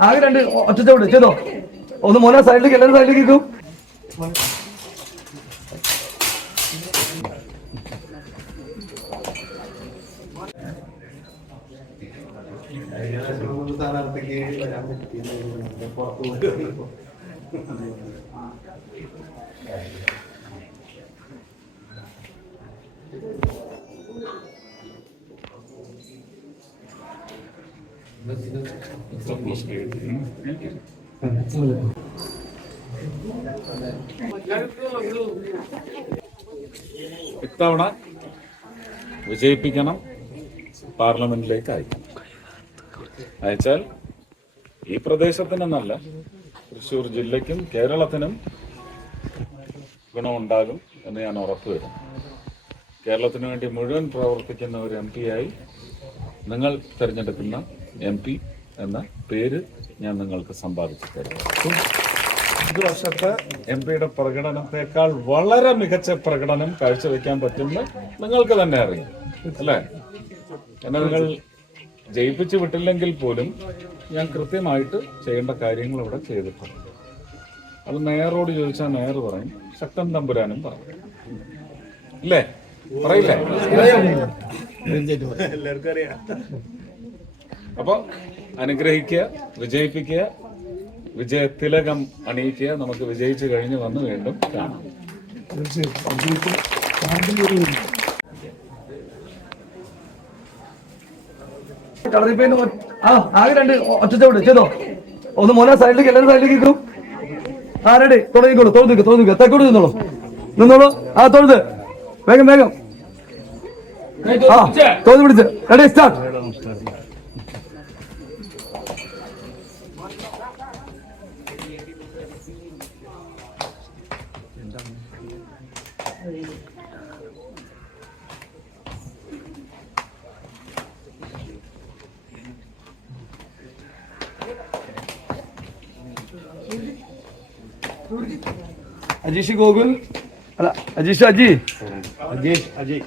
ആ രണ്ട് ഒന്ന് മോനെ സൈഡിലേക്ക് എല്ലാവരും സൈഡിലേക്ക് നിൽക്കും പുറത്തു പോയി ഇത്തവണ വിജയിപ്പിക്കണം പാർലമെന്റിലേക്ക് അയക്കണം. അയച്ചാൽ ഈ പ്രദേശത്തിനെന്നല്ല തൃശ്ശൂർ ജില്ലയ്ക്കും കേരളത്തിനും ഗുണമുണ്ടാകും എന്ന് ഞാൻ ഉറപ്പുവരുന്നു. കേരളത്തിന് വേണ്ടി മുഴുവൻ പ്രവർത്തിക്കുന്ന ഒരു എം ആയി നിങ്ങൾ തിരഞ്ഞെടുക്കുന്ന എം പി എന്ന പേര് ഞാൻ നിങ്ങൾക്ക് സമ്പാദിച്ചു തരും. ഇത് വർഷത്തെ എം പിയുടെ പ്രകടനത്തെക്കാൾ വളരെ മികച്ച പ്രകടനം കാഴ്ചവെക്കാൻ പറ്റുമെന്ന് നിങ്ങൾക്ക് തന്നെ അറിയാം അല്ലേ? എന്നെ നിങ്ങൾ ജയിപ്പിച്ചു വിട്ടില്ലെങ്കിൽ പോലും ഞാൻ കൃത്യമായിട്ട് ചെയ്യേണ്ട കാര്യങ്ങൾ ഇവിടെ ചെയ്തിട്ടുണ്ട്. അത് മേയറോട് ചോദിച്ചാൽ മേയർ പറയും ശക്തൻ തമ്പുരാനും പറയും. അല്ലേ പറയില്ലേ? എല്ലാവർക്കും അറിയാം. അപ്പൊ അനുഗ്രഹിക്കുക വിജയിപ്പിക്കുക വിജയ തിലകം അണിയിക്കുക. നമുക്ക് വിജയിച്ചു കഴിഞ്ഞ് വന്ന് വീണ്ടും കാണാം. കളറിപ്പേന് ആ ആകെ രണ്ട് ചെയ്തോ. ഒന്ന് മോനെ സൈഡിലേക്ക് എല്ലാവരും സൈഡിലേക്ക് നിൽക്കും. ആ റെഡി. തുടങ്ങിക്കോളൂ തൊഴുത് നിൽക്കുക തൊഴുത് നിൽക്കുക തെക്കോട്ട് നിന്നോളൂ. നിന്നോളൂ. ആ തൊഴുത് വേഗം വേഗം. ആ പിടിച്ച്. Ready start अजीश Google? अजीश अजी। अजीश अजी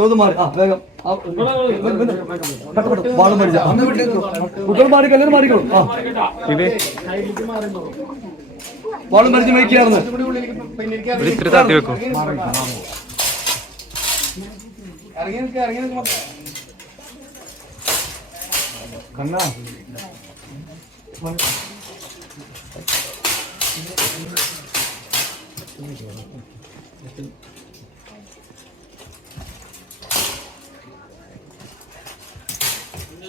അജയ് മാറി. ആ വേഗം. വാളും മരിച്ച കുട്ടികൾ മാറി കല്യാണം മാറിക്കോളും. ആ. വാളും മരിച്ച് മേക്കായിരുന്നു ഇറങ്ങി നിൽക്കുക ഇറങ്ങി നിൽക്കുമ്പോ കണ്ണാ.